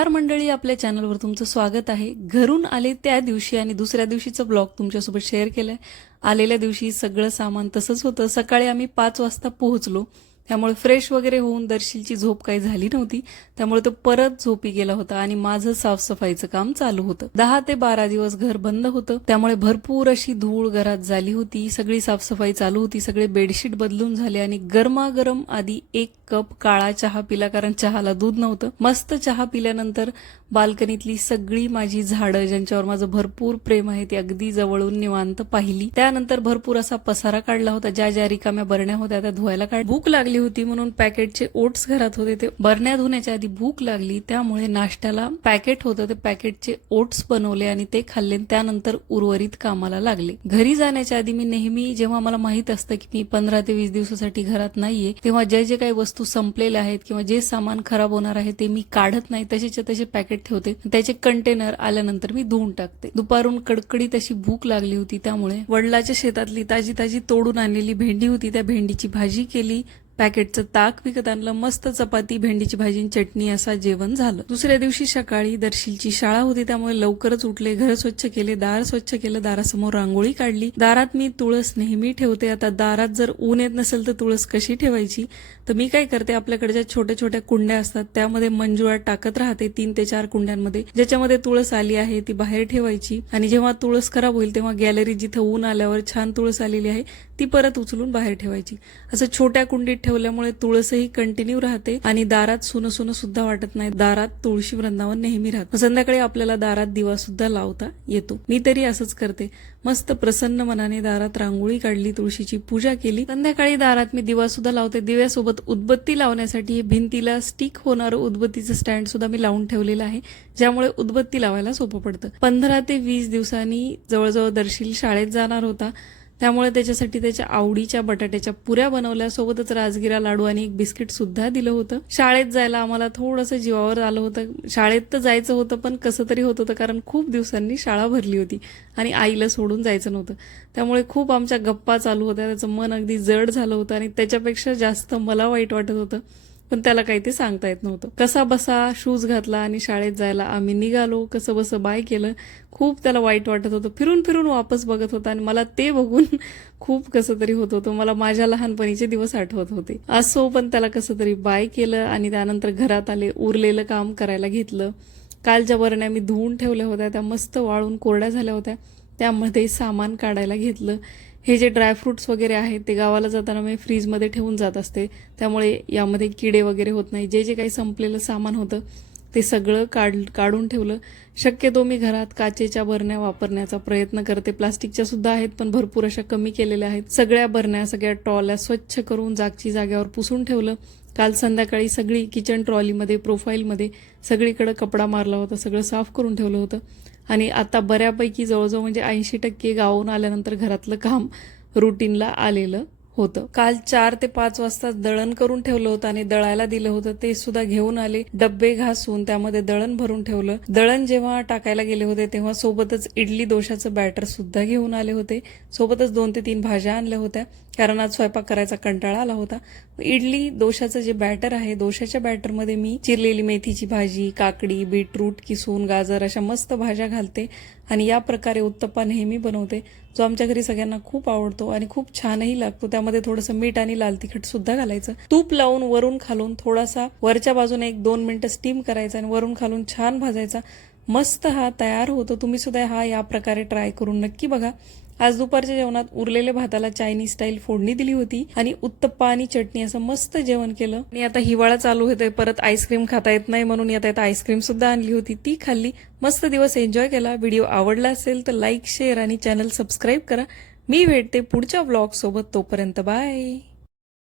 नमस्कार मंडळी आपल्या चॅनलवर तुमचं स्वागत आहे. घरून आले त्या दिवशी आणि दुसऱ्या दिवशीचं ब्लॉग तुमच्यासोबत शेअर केलंय. आलेल्या दिवशी सगळं सामान तसंच होतं. सकाळी आम्ही पाच वाजता पोहोचलो. त्यामुळे फ्रेश वगैरे होऊन दर्शीलची झोप काही झाली नव्हती. त्यामुळे तो परत झोपी गेला होता आणि माझं साफसफाईचं काम चालू होतं. दहा ते बारा दिवस घर बंद होतं. त्यामुळे भरपूर अशी धूळ घरात झाली होती. सगळी साफसफाई चालू होती. सगळे बेडशीट बदलून झाले आणि गरमागरम आधी एक कप काळा चहा पिला कारण चहाला दूध नव्हतं. मस्त चहा पिल्यानंतर बाल्कनीतली सगळी माझी झाडं ज्यांच्यावर माझं भरपूर प्रेम आहे ती अगदी जवळून निवांत पाहिली. त्यानंतर भरपूर असा पसारा काढला होता ज्या ज्या रिकाम्या बरण्या होत्या त्या धुवायला काढ भूक लागली होती म्हणून पॅकेटचे ओट्स घरात होते. ते बरण्या धुण्याच्या आधी भूक लागली त्यामुळे नाश्त्याला पॅकेट होतं. ते पॅकेटचे ओट्स बनवले आणि ते खाल्ले त्यानंतर उर्वरित कामाला लागले. घरी जाण्याच्या आधी मी नेहमी जेव्हा मला माहीत असतं की मी पंधरा ते वीस दिवसासाठी घरात नाहीये तेव्हा जे जे काही वस्तू संपलेल्या आहेत किंवा जे सामान खराब होणार आहे ते मी काढत नाही. तसेच्या तसे पॅकेट ठेवते. त्याचे कंटेनर आल्यानंतर मी धुवून टाकते. दुपारून कडकडीत अशी भूक लागली होती त्यामुळे वडिलाच्या शेतातली ताजी ताजी तोडून आणलेली भेंडी होती. त्या भेंडीची भाजी केली. पॅकेटचं ताक विकत आणलं मस्त चपाती भेंडीची भाजी चटणी असा जेवण झालं. दुसऱ्या दिवशी सकाळी दर्शीलची शाळा होती त्यामुळे लवकरच उठले घर स्वच्छ केले दार स्वच्छ केलं दारासमोर रांगोळी काढली. दारात मी तुळस नेहमी ठेवते. आता दारात जर ऊन येत नसेल तर तुळस कशी ठेवायची? तर मी काय करते आपल्याकडे ज्या छोट्या छोट्या कुंड्या असतात त्यामध्ये मंजुळा टाकत राहते तीन ते चार कुंड्यांमध्ये. ज्याच्यामध्ये तुळस आली आहे ती बाहेर ठेवायची. आणि जेव्हा तुळस खराब होईल तेव्हा गॅलरी जिथं ऊन आल्यावर छान तुळस आलेली आहे ती परत उचलून बाहेर ठेवायची. असं छोट्या कुंडीत ठेवल्यामुळे तुळसही कंटिन्यू राहते आणि दारात सुन सुन सुद्धा वाटत नाही. दारात तुळशी वृंदावन नेहमी राहत. संध्याकाळी आपल्याला दारात दिवा सुद्धा लावता येतो. मी तरी असंच करते. मस्त प्रसन्न मनाने दारात रांगोळी काढली तुळशीची पूजा केली. संध्याकाळी दारात मी दिवा सुद्धा लावते. दिव्यासोबत उदबत्ती लावण्यासाठी भिंतीला स्टिक होणारं उदबत्तीचं स्टँड सुद्धा मी लावून ठेवलेलं आहे ज्यामुळे उदबत्ती लावायला सोपं पडतं. पंधरा ते वीस दिवसांनी जवळजवळ दर्शील शाळेत जाणार होता. त्यामुळे त्याच्यासाठी त्याच्या आवडीच्या बटाट्याच्या पुऱ्या बनवल्या सोबतच राजगिरा लाडू आणि एक बिस्किट सुद्धा दिलं होतं. शाळेत जायला आम्हाला थोडंसं जीवावर आलं होतं. शाळेत तर जायचं होतं पण कसं तरी होत होतं कारण खूप दिवसांनी शाळा भरली होती आणि आईला सोडून जायचं नव्हतं. त्यामुळे खूप आमच्या गप्पा चालू होत्या. त्याचं मन अगदी जड झालं होतं आणि त्याच्यापेक्षा जास्त मला वाईट वाटत होतं. पण त्याला काही ते सांगता येत नव्हतं. कसा बसा शूज घातला आणि शाळेत जायला आम्ही निघालो. कसं बसं बाय केलं. खूप त्याला वाईट वाटत होतं. फिरून फिरून वापस बघत होता आणि मला ते बघून खूप कसं तरी होत होतं. मला माझ्या लहानपणीचे दिवस आठवत होते. असो पण त्याला कसं तरी बाय केलं आणि त्यानंतर घरात आले उरलेलं काम करायला घेतलं. कालच्या वरण्या मी धुवून ठेवल्या होत्या. त्या मस्त वाळून कोरड्या झाल्या होत्या. त्यामध्ये सामान काढायला घेतलं. हे जे ड्रायफ्रुट्स वगैरे आहेत ते गावाला जाताना मी फ्रीजमध्ये ठेवून जात असते. त्यामुळे यामध्ये किडे वगैरे होत नाही. जे जे काही संपलेलं सामान होतं ते सगळं काढ काढून ठेवलं. शक्यतो मी घरात काचेच्या बरण्या वापरण्याचा प्रयत्न करते. प्लास्टिकच्या सुद्धा आहेत पण भरपूर अशा कमी केलेल्या आहेत. सगळ्या बरण्या सगळ्या ट्रॉल्या स्वच्छ करून जागची जाग्यावर पुसून ठेवलं. काल संध्याकाळी सगळी किचन ट्रॉलीमध्ये प्रोफाईलमध्ये सगळीकडं कपडा मारला होता सगळं साफ करून ठेवलं होतं. आणि आता बऱ्यापैकी जवळजवळ म्हणजे ऐंशी टक्के गावून आल्यानंतर घरातलं काम रुटीनला आलेलं होतं. काल चार ते पाच वाजता दळण करून ठेवलं होतं आणि दळायला दिलं होतं. ते सुद्धा घेऊन आले डब्बे घासून त्यामध्ये दळण भरून ठेवलं. दळण जेव्हा टाकायला गेले होते तेव्हा सोबतच इडली दोशाचं बॅटर सुद्धा घेऊन आले होते. सोबतच दोन ते तीन भाज्या आणल्या होत्या. कारण आज स्वयंपाक करायचा कंटाळा आला होता. इडली दोशाचं जे बॅटर आहे दोशाच्या बॅटरमध्ये मी चिरलेली मेथीची भाजी काकडी बीटरूट किसून गाजर अशा मस्त भाज्या घालते. आणि या प्रकारे उत्तप्पा नेहमी बनवते जो आमच्या घरी सगळ्यांना खूप आवडतो आणि खूप छानही लागतो. त्यामध्ये थोडंसं मीठ आणि लाल तिखट सुद्धा घालायचं. तूप लावून वरून खालून थोडासा वरच्या बाजूने एक दोन मिनिटं स्टीम करायचा आणि वरून खालून छान भाजायचा. मस्त हा तयार होतो. तुम्ही सुद्धा हा या प्रकारे ट्राय करून नक्की बघा. आज दुपारच्या जेवणात उरलेल्या भाताला चायनीज स्टाईल फोडणी दिली होती आणि उत्तप्पा आणि चटणी असं मस्त जेवण केलं. आणि आता हिवाळा चालू होतोय परत आईस्क्रीम खाता येत नाही म्हणून आता येता आईस्क्रीम सुद्धा आणली होती. ती खाल्ली. मस्त दिवस एन्जॉय केला. व्हिडिओ आवडला असेल तर लाईक शेअर आणि चॅनल सबस्क्राईब करा. मी भेटते पुढच्या ब्लॉग सोबत. तोपर्यंत बाय